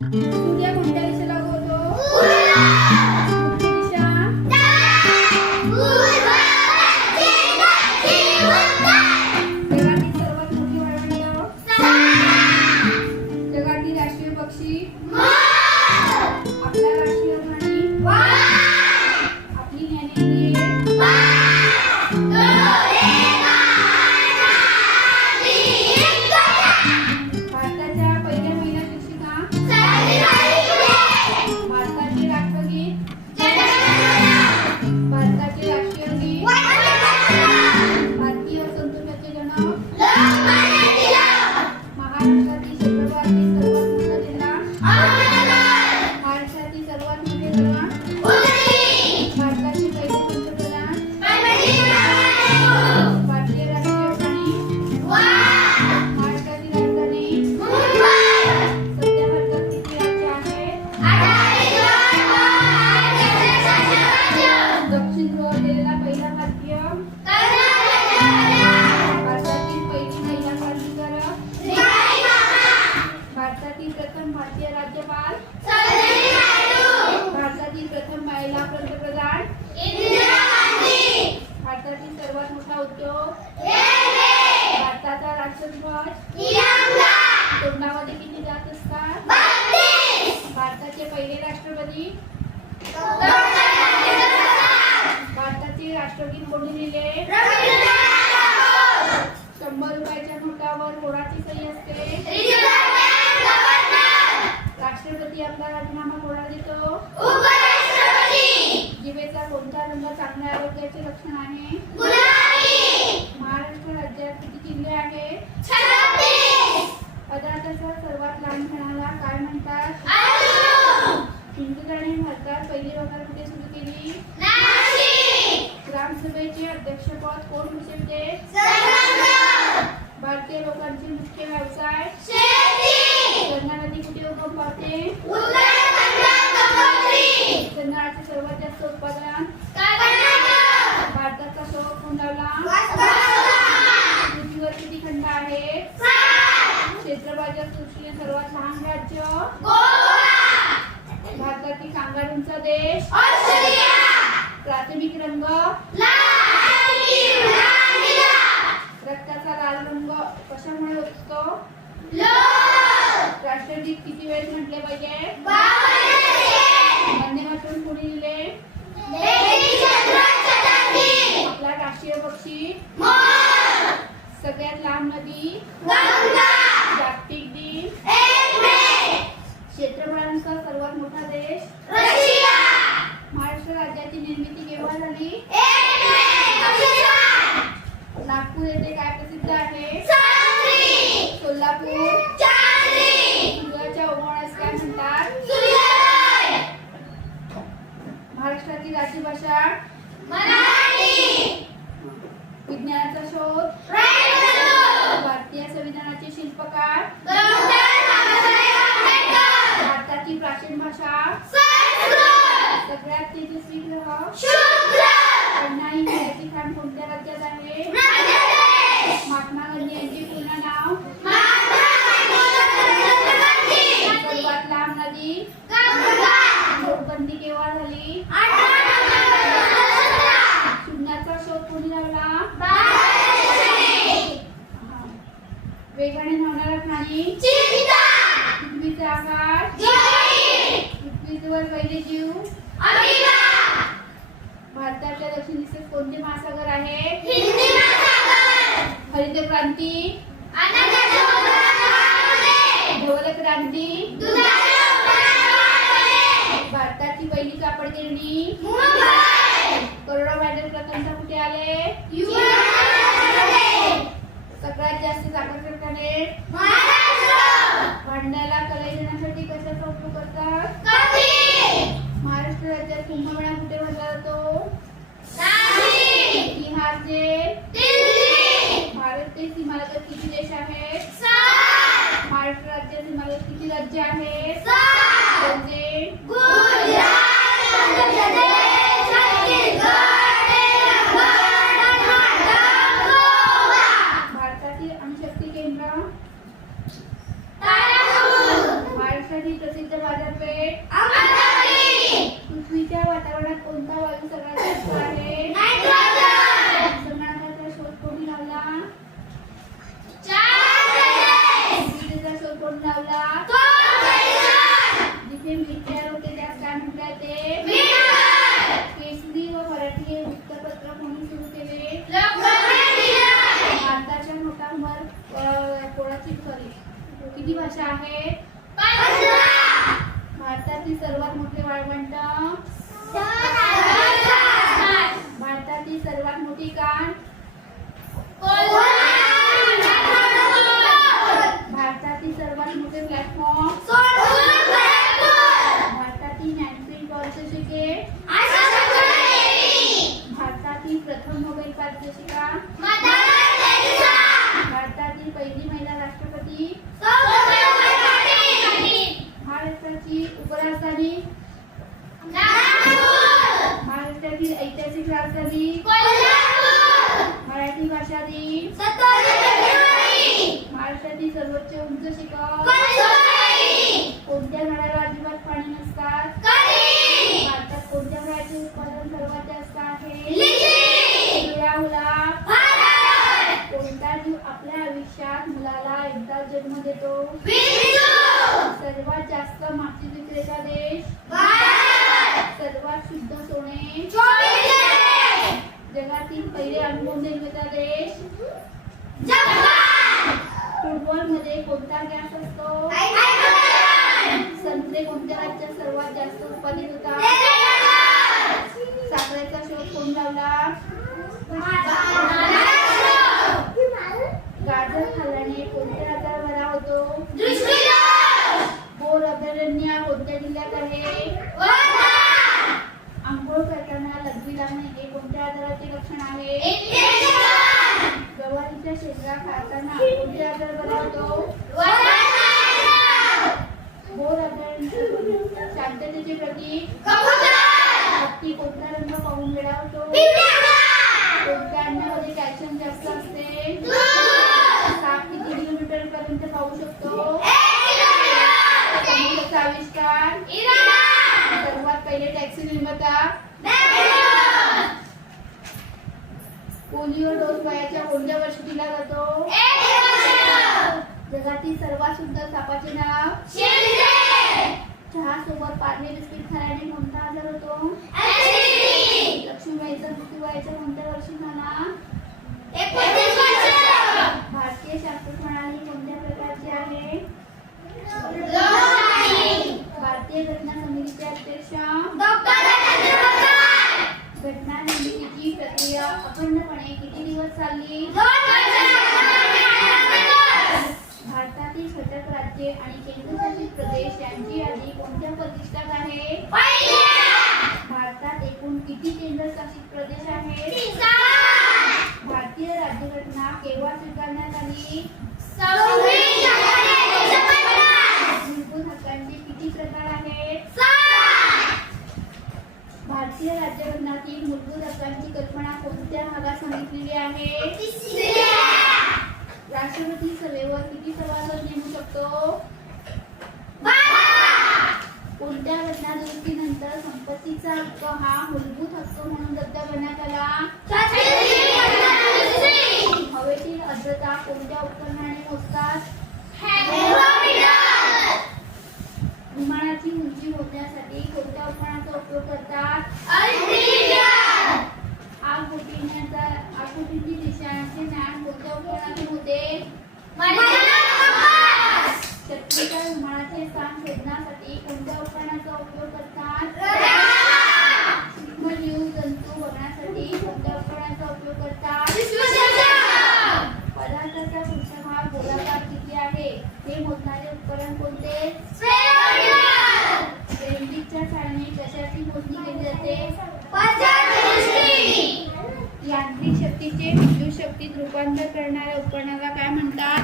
सूर्य कोणत्या दिशेला उगवतो? मुख्य दिशा जगातील सर्वात मोठी वाळवंट, जगातील राष्ट्रीय पक्षी, आपला राष्ट्रीय प्राणी, आपली ज्ञानेंद्रिये, भारताच्या पहिल्या महिला शिक्षिका, भारताचे राष्ट्रगीत, भारताचे राष्ट्रीय गीत, भारतीय संस्कृतीचे जनक, महाराष्ट्रातील क्षेत्रफळातील सर्वात मोठा जिल्हा, महाराष्ट्रातील सर्वात मोठे धरण, भारताचे पहिले पंतप्रधान, भारतीय राष्ट्रीय प्राणी, महाराष्ट्राची राजधानी, सध्या भारतात किती राज्य आहेत? दक्षिण ध्रुव असलेला पहिला भारतीय, भारतातील पहिली महिला क्रांतिकारक, भारतातील प्रथम भारतीय राज्यपाल, भारतातील प्रथम महिला पंतप्रधान, भारतातील सर्वात मोठा उद्योग, भारताचा राष्ट्रध्वज तोंडामध्ये किती दात असतात? भारताचे पहिले राष्ट्रपती, भारताचे राष्ट्रगीत कोणी लिहिले? 100 रुपयाच्या नोटावर कोणाची सही असते? राष्ट्रपती आपला राजीनामा कोणाला देतो? जिभेचा कोणता रंग चांगल्या आरोग्याचे लक्षण आहे? महाराष्ट्र राज्यात किती जिल्हे आहेत? पदार्थाच्या सर्वात लहान कणाला काय म्हणतात? हिंदुस्थानी भारतात पहिली वकार कुठे सुरू केली? ग्रामसभेचे अध्यक्षपद कोण भूषवते? भारतीय लोकांचे मुख्य व्यवसाय? गंगा नदी कुठे उगम पावते? चंदनाचे सर्वात जास्त उत्पादन? भारताचा शोध कोण लावला? पृथ्वीवर किती खंड आहेत? क्षेत्रफळाच्या दृष्टीने सर्वात लहान राज्य? भारतातील कांगारूंचा देश? प्राथमिक रंग? रक्ताचा लाल रंग कशामुळे असतो? राष्ट्रगीत किती वेळेस म्हटले पाहिजे? वंदे मातरम कोणी लिहिले? आपला राष्ट्रीय पक्षी? सगळ्यात लांब नदी? जागतिक दिन? क्षेत्रफळानुसार सर्वात मोठा देश? महाराष्ट्र राज्याची निर्मिती केव्हा झाली? नागपूर येथे काय प्रसिद्ध आहे? सोलापूर? सूर्याच्या उगवण्यास काय म्हणतात? महाराष्ट्राची राजभाषा? विज्ञानाचा शोध? भारतीय संविधानाचे शिल्पकार? भारताची प्राचीन भाषा? सगळ्यात तेजस्वी ग्रह? पन्हाळी याची खाण कोणत्या राज्यात आहे? महात्मा गांधी यांचे पूर्ण नाव? सर्वात लांब नदी? नोटबंदी केव्हा झाली? शून्याचा शोध कोणी लावला? वेगाने धावणारा प्राणी? पृथ्वीचा आकार? पृथ्वीवर पहिले जीव? भारताच्या दक्षिण दिशेस कोणते महासागर आहे? हरित क्रांती? धवल क्रांती? भारताची पहिली कापड गिरणी? करोडो व्हायरल प्रकल्प कुठे आले? सगळ्यात जास्त साखर कारखाने? भांड्याला कलई देण्यासाठी कशाचा उपयोग करतात? महाराष्ट्र राज्यात कुंभमेळा कुठे भरला जातो? बिहारचे? भारत ते सीमालगत किती देश आहेत? महाराष्ट्र राज्यात सीमालगत किती राज्य आहेत? भारतातील अणुशक्ती केंद्र? बाजारपेठ पृथ्वीच्या वातावरणात कोणता वायू सगळ्यात जास्त आहे? संगणकाचा शोध कोणी लावला? विजेचा शोध कोणी लावला? जिथे मीठ तयार होते त्यास काय म्हटले जाते? केसरी व मराठी हे वृत्तपत्र कोणी सुरू केले? भारताच्या मोठ्यावर कोणाची किती भाषा आहेत? भारतातील सर्वात मोठे वाळवंट? भारतातील सर्वात मोठी कान? भारतातील सर्वात मोठे प्लॅटफॉर्म? भारतातील ज्ञानपीठ पारितोषिके? भारतातील प्रथम नोबेल पारितोषिका? भारतातील पहिली महिला राष्ट्रपती? महाराष्ट्राची उपराजधानी? महाराष्ट्रातील ऐतिहासिक राजधानी? मराठी भाषा दिन? महाराष्ट्रातील सर्वोच्च उंच शिखर? कोणत्या झाडाला अजिबात पाणी नसतात? भारतात कोणत्या फळाचे उत्पादन सर्वात जास्त आहे? पिवळा गुलाब. कोणता जीव आपल्या आयुष्यात मुलाला एकदा जन्म देतो? सर्वात जास्त माती विक्रेता देश? सर्वात शुद्ध सोने? जगातील पहिले अणुबॉम्ब निर्माता देश? फुटबॉल मध्ये कोणता गॅस असतो? संत्रे कोणत्या राज्यात सर्वात जास्त उत्पादित होतात? साखरेचा शोध कोण लावला? गाजर खाल्ल्याने कोणत्या आजार बरा होतो? बोर अभयारण्य कोणत्या जिल्ह्यात आहे? आंघोळ करताना लघवी लागणे हे कोणत्या आजाराचे लक्षण आहे? गवारीच्या शेंगा खाताना कोणते आजार बरा होतो? बोर अभयारण्य शांततेचे प्रतीक? हत्ती कोणता रंग पाहून वेडा होतो? कोणत्या अन्नामध्ये कॅल्शियम जास्त असते? साप किती किलोमीटर पर्यंत पाहू शकतो? समुद्राचा आविष्कार? सर्वात पहिले टॅक्सी निर्माता? पोलिओ डोस वयाच्या कोणत्या वर्षी दिला जातो? जगातील सर्वात सुंदर सापाचे नाव? चहा सोबत पार्ले बिस्किट खाल्याने कोणता आजार होतो? लक्ष्मीबाईचा मृत्यू वयाच्या कोणत्या वर्षी झाला? भारतीय शास्त्र प्रणाली कोणत्या प्रकारची आहे? भारतीय घटना समितीचे अध्यक्ष? घटना निर्मितीची प्रक्रिया अखंडपणे किती दिवस चालली? भारतातील घटक राज्ये आणि केंद्रशासित प्रदेश यांची यादी कोणत्या प्रतिष्ठात आहे? भारतात एकूण किती केंद्रशासित प्रदेश आहेत? भारतीय राज्यघटना केव्हा स्वीकारण्यात आली? मूलभूत हक्कांचे किती प्रकार आहेत? भारतीय राज्यघटनातील मूलभूत हक्कांची कल्पना कोणत्या भागात सांगितलेली आहे? राष्ट्रपती सभेवर किती सभासद नेमू शकतो? कोणत्या घटना दुरुस्तीनंतर संपत्तीचा हक्क हा मूलभूत हक्क म्हणून रद्द करण्यात आला? हवेतील आर्द्रता कोणत्या उपकरणाने मोजतात? विमानाची उंची मोजण्यासाठी कोणत्या उपकरणाचा उपयोग करतात? आगफुटीची दिशांचे ज्ञान कोणत्या उपकरणाने होते? शत्रूच्या विमानाचे स्थान शोधण्यासाठी कोणत्या उपकरणाचा उपयोग करतात? सूक्ष्मजीव जंतू बघण्यासाठी कोणत्या उपकरणाचा उपयोग करतात? पदार्थाचा पृष्ठभाग गोलाकार किती आहे हे मोजणारे उपकरण कोणते? केम्ब्रिजच्या शाळेने कशाची मोजणी केली जाते? यांत्रिक शक्तीचे विद्युत शक्तीत रूपांतर करणाऱ्या उपकरणाला काय म्हणतात?